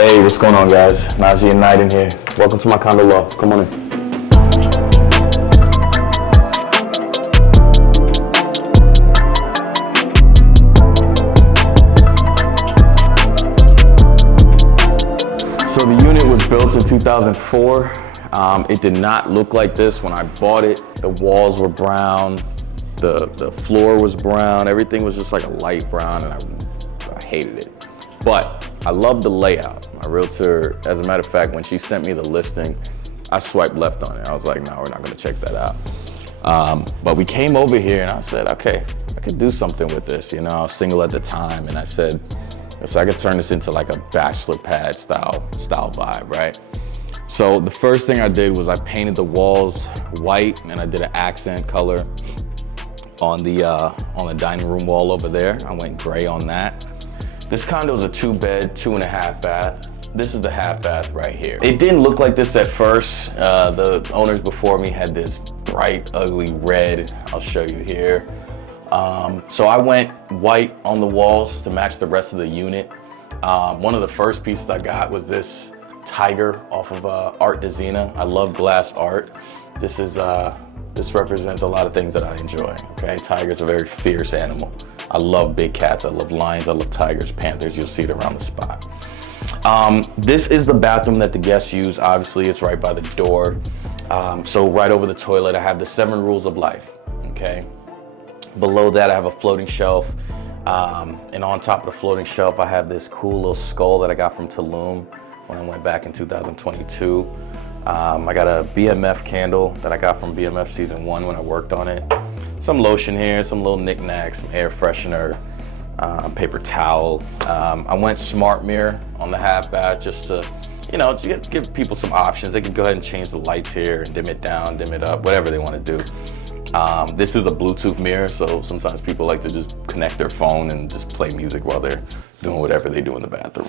Hey, what's going on, guys? Najee and Knight in here. Welcome to my condo loft. Come on in. So the unit was built in 2004. It did not look like this when I bought it. The walls were brown, the floor was brown, everything was just like a light brown, and I hated it. But I love the layout. My realtor, as a matter of fact, when she sent me the listing, I swiped left on it. I was like, no, we're not gonna check that out. But we came over here and I said, okay, I could do something with this. You know, I was single at the time, and I said, so I could turn this into like a bachelor pad style vibe, right? So the first thing I did was I painted the walls white, and I did an accent color on the dining room wall over there. I went gray on that. This condo is a 2-bed, 2.5 bath. This is the half bath right here. It didn't look like this at first. The owners before me had this bright, ugly red. I'll show you here. So I went white on the walls to match the rest of the unit. One of the first pieces I got was this tiger off of Art Designer. I love glass art. This represents a lot of things that I enjoy, okay? Tiger's a very fierce animal. I love big cats, I love lions, I love tigers, panthers. You'll see it around the spot. This is the bathroom that the guests use. Obviously, it's right by the door. So right over the toilet, I have the 7 rules of life, okay? Below that, I have a floating shelf. And on top of the floating shelf, I have this cool little skull that I got from Tulum when I went back in 2022. I got a BMF candle that I got from BMF season 1 when I worked on it. Some lotion here, some little knickknacks, some air freshener, paper towel. I went smart mirror on the half bath just to, you know, just give people some options. They can go ahead and change the lights here and dim it down, dim it up, whatever they want to do. This is a Bluetooth mirror, so sometimes people like to just connect their phone and just play music while they're doing whatever they do in the bathroom.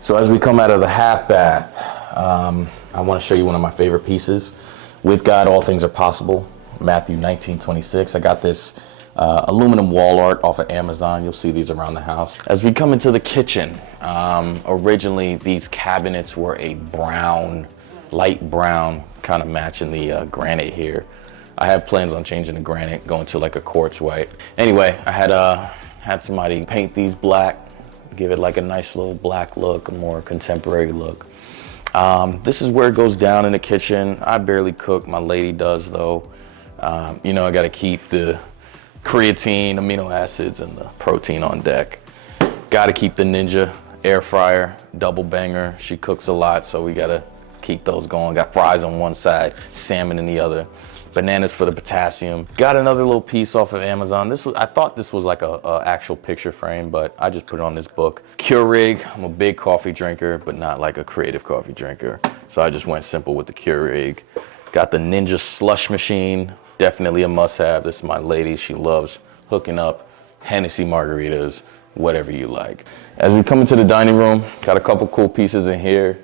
So as we come out of the half bath, I want to show you one of my favorite pieces. With God, all things are possible. Matthew 19:26. I got this aluminum wall art off of Amazon. You'll see these around the house. As we come into the kitchen, originally these cabinets were a brown, light brown, kind of matching the granite here. I had plans on changing the granite, going to like a quartz white. Anyway, I had somebody paint these black, give it like a nice little black look, a more contemporary look. This is where it goes down in the kitchen. I barely cook, my lady does though. You know, I gotta keep the creatine, amino acids, and the protein on deck. Gotta keep the Ninja air fryer, double banger. She cooks a lot, so we gotta keep those going. Got fries on one side, salmon in the other. Bananas for the potassium. Got another little piece off of Amazon. I thought this was like a actual picture frame, but I just put it on this book. Keurig, I'm a big coffee drinker, but not like a creative coffee drinker. So I just went simple with the Keurig. Got the Ninja slush machine, definitely a must-have. This is my lady, she loves hooking up Hennessy margaritas, whatever you like. As we come into the dining room, got a couple cool pieces in here.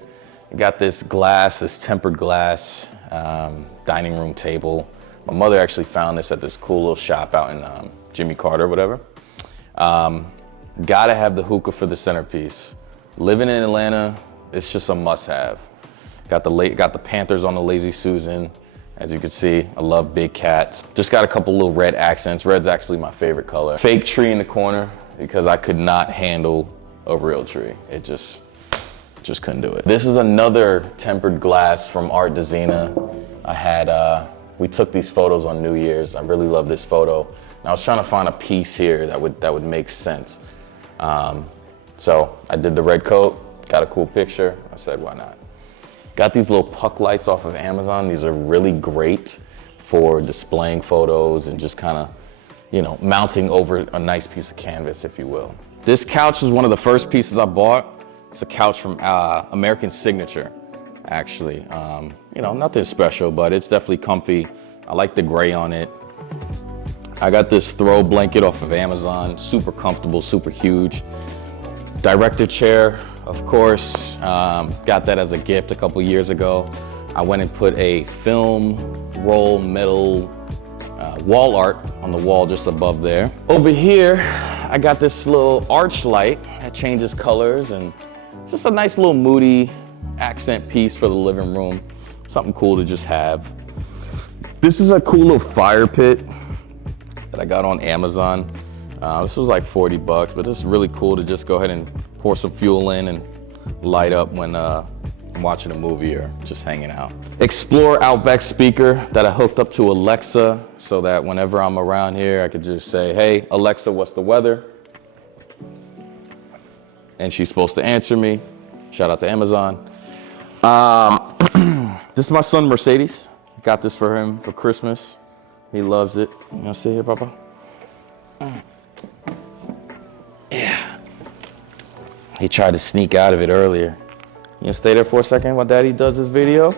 Got this glass, this tempered glass, dining room table. My mother actually found this at this cool little shop out in Jimmy Carter, whatever. Gotta have the hookah for the centerpiece. Living in Atlanta, it's just a must-have. Got the Panthers on the Lazy Susan. As you can see, I love big cats. Just got a couple little red accents. Red's actually my favorite color. Fake tree in the corner because I could not handle a real tree. It just couldn't do it. This is another tempered glass from Art Designer. We took these photos on New Year's. I really love this photo. And I was trying to find a piece here that would make sense. So I did the red coat, got a cool picture. I said, why not? Got these little puck lights off of Amazon. These are really great for displaying photos and just kind of, you know, mounting over a nice piece of canvas, if you will. This couch was one of the first pieces I bought. It's a couch from American Signature, actually. You know, nothing special, but it's definitely comfy. I like the gray on it. I got this throw blanket off of Amazon. Super comfortable, super huge. Director chair, of course. Got that as a gift a couple years ago. I went and put a film roll metal wall art on the wall just above there. Over here, I got this little arch light that changes colors and It's just a nice little moody accent piece for the living room. Something cool to just have. This is a cool little fire pit that I got on Amazon. This was like 40 bucks, but this is really cool to just go ahead and pour some fuel in and light up when I'm watching a movie or just hanging out. Explore Outback speaker that I hooked up to Alexa so that whenever I'm around here, I could just say, hey, Alexa, what's the weather? And she's supposed to answer me. Shout out to Amazon. This is my son, Mercedes. Got this for him for Christmas. He loves it. You wanna sit here, Papa? Yeah. He tried to sneak out of it earlier. You gonna stay there for a second while Daddy does this video?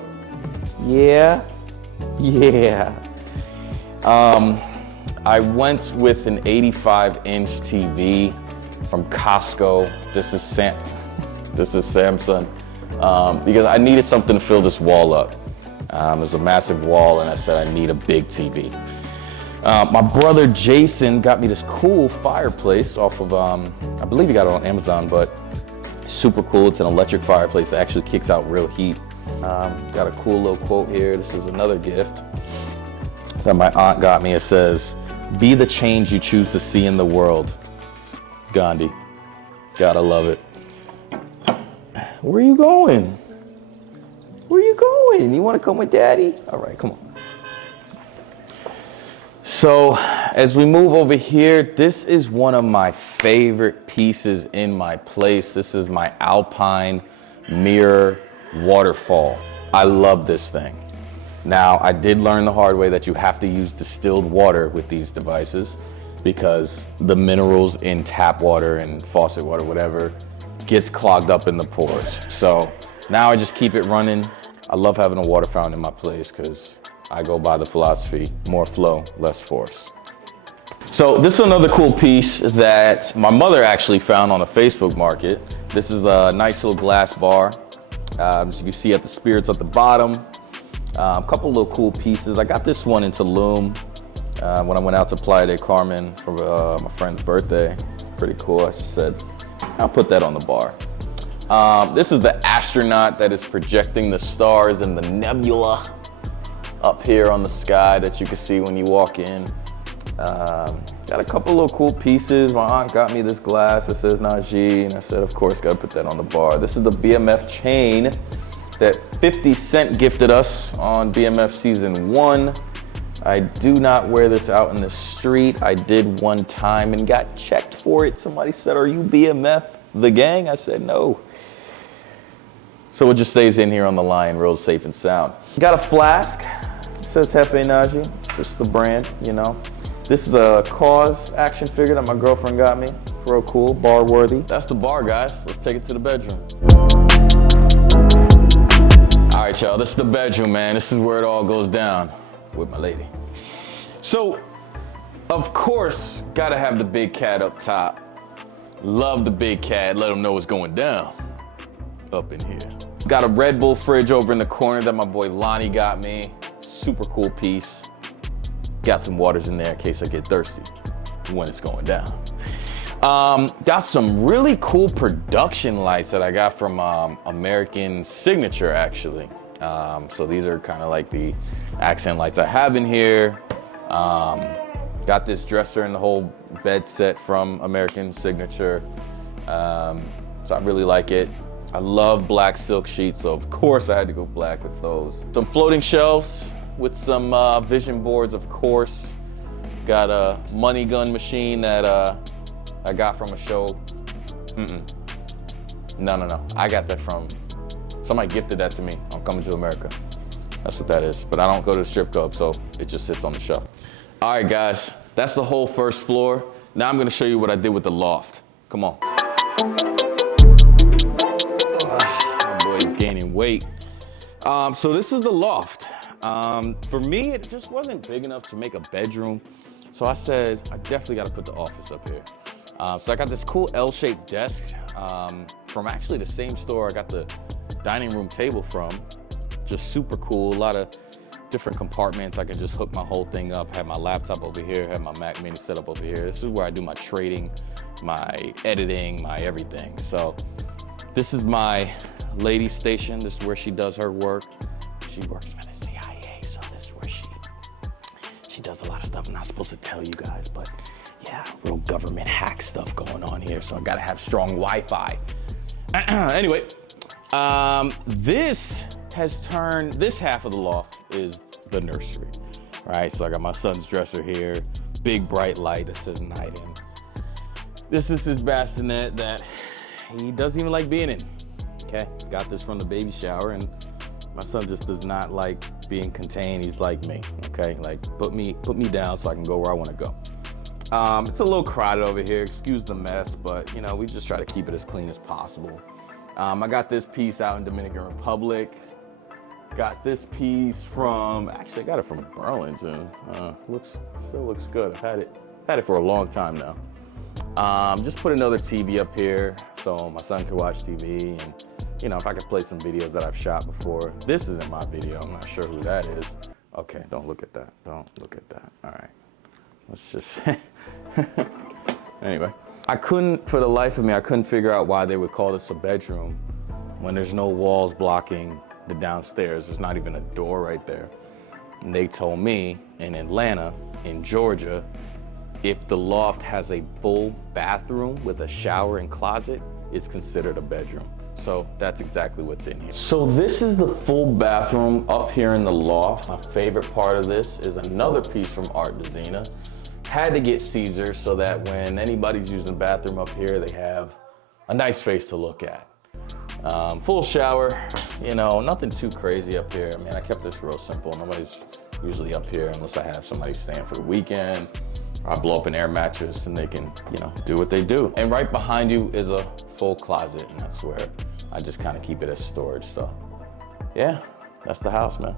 Yeah. Yeah. I went with an 85-inch TV from Costco. This is Samsung. Because I needed something to fill this wall up. There's a massive wall, and I said I need a big TV. My brother Jason got me this cool fireplace off of, I believe he got it on Amazon, but super cool. It's an electric fireplace that actually kicks out real heat. Got a cool little quote here. This is another gift that my aunt got me. It says, "Be the change you choose to see in the world." Gandhi. Gotta love it. Where are you going? Where are you going? You want to come with Daddy? All right, come on. So as we move over here, this is one of my favorite pieces in my place. This is my Alpine mirror waterfall. I love this thing. Now, I did learn the hard way that you have to use distilled water with these devices because the minerals in tap water and faucet water, whatever, gets clogged up in the pores. So now I just keep it running. I love having a water fountain in my place because I go by the philosophy, more flow, less force. So this is another cool piece that my mother actually found on a Facebook market. This is a nice little glass bar. As you can see at the spirits at the bottom. A couple little cool pieces. I got this one in Tulum when I went out to Playa del Carmen for my friend's birthday. It's pretty cool. I just said, I'll put that on the bar. This is the astronaut that is projecting the stars and the nebula up here on the sky that you can see when you walk in. Got a couple little cool pieces. My aunt got me this glass that says Najee, and I said, of course, gotta put that on the bar. This is the BMF chain that 50 Cent gifted us on BMF season 1. I do not wear this out in the street. I did one time and got checked for it. Somebody said, are you BMF the gang? I said, no. So it just stays in here on the line, real safe and sound. Got a flask. It says HefeNajee. It's just the brand, you know. This is a Cause action figure that my girlfriend got me. Real cool, bar worthy. That's the bar, guys. Let's take it to the bedroom. All right, y'all, this is the bedroom, man. This is where it all goes down with my lady. So, of course, gotta have the big cat up top. Love the big cat, let him know what's going down up in here. Got a Red Bull fridge over in the corner that my boy Lonnie got me. Super cool piece. Got some waters in there in case I get thirsty when it's going down. Got some really cool production lights that I got from American Signature, actually. So these are kind of like the accent lights I have in here. Got this dresser and the whole bed set from American Signature. So I really like it. I love black silk sheets, so of course I had to go black with those. Some floating shelves with some vision boards, of course. Got a money gun machine that I got from a show. No. I got that from, somebody gifted that to me on Coming to America. That's what that is. But I don't go to the strip club, so it just sits on the shelf. All right, guys, that's the whole first floor. Now I'm gonna show you what I did with the loft. Come on. My boy is gaining weight. So this is the loft. For me, it just wasn't big enough to make a bedroom. So I said, I definitely gotta put the office up here. So I got this cool L-shaped desk from actually the same store I got the dining room table from. Just super cool, a lot of different compartments. I can just hook my whole thing up, have my laptop over here, have my Mac mini set up over here. This is where I do my trading, my editing, my everything. So This is my lady station. This is where she does her work. She works for the CIA, so this is where she does a lot of stuff I'm not supposed to tell you guys, but yeah, real government hack stuff going on here, so I gotta have strong Wi-Fi. Anyway, this half of the loft is the nursery, right? So I got my son's dresser here, big bright light that says night in. This is his bassinet that he doesn't even like being in, okay? Got this from the baby shower, and my son just does not like being contained. He's like me, okay? Like, put me down so I can go where I wanna go. It's a little crowded over here, excuse the mess, but you know, we just try to keep it as clean as possible. I got this piece out in Dominican Republic. Got this piece actually I got it from Burlington. Still looks good. I've had it for a long time now. Just put another TV up here so my son can watch TV, and you know, if I could play some videos that I've shot before. This isn't my video, I'm not sure who that is. Okay, don't look at that, don't look at that. All right, let's just, anyway. For the life of me, I couldn't figure out why they would call this a bedroom when there's no walls blocking the downstairs. There's not even a door right there. And they told me in Atlanta, in Georgia, if the loft has a full bathroom with a shower and closet, it's considered a bedroom. So that's exactly what's in here. So this is the full bathroom up here in the loft. My favorite part of this is another piece from Art Designer. Had to get Caesar so that when anybody's using the bathroom up here, they have a nice face to look at. Full shower, you know, nothing too crazy up here. I mean, I kept this real simple. Nobody's usually up here unless I have somebody staying for the weekend. Or I blow up an air mattress and they can, you know, do what they do. And right behind you is a full closet, and that's where I just kind of keep it as storage. So yeah, that's the house, man.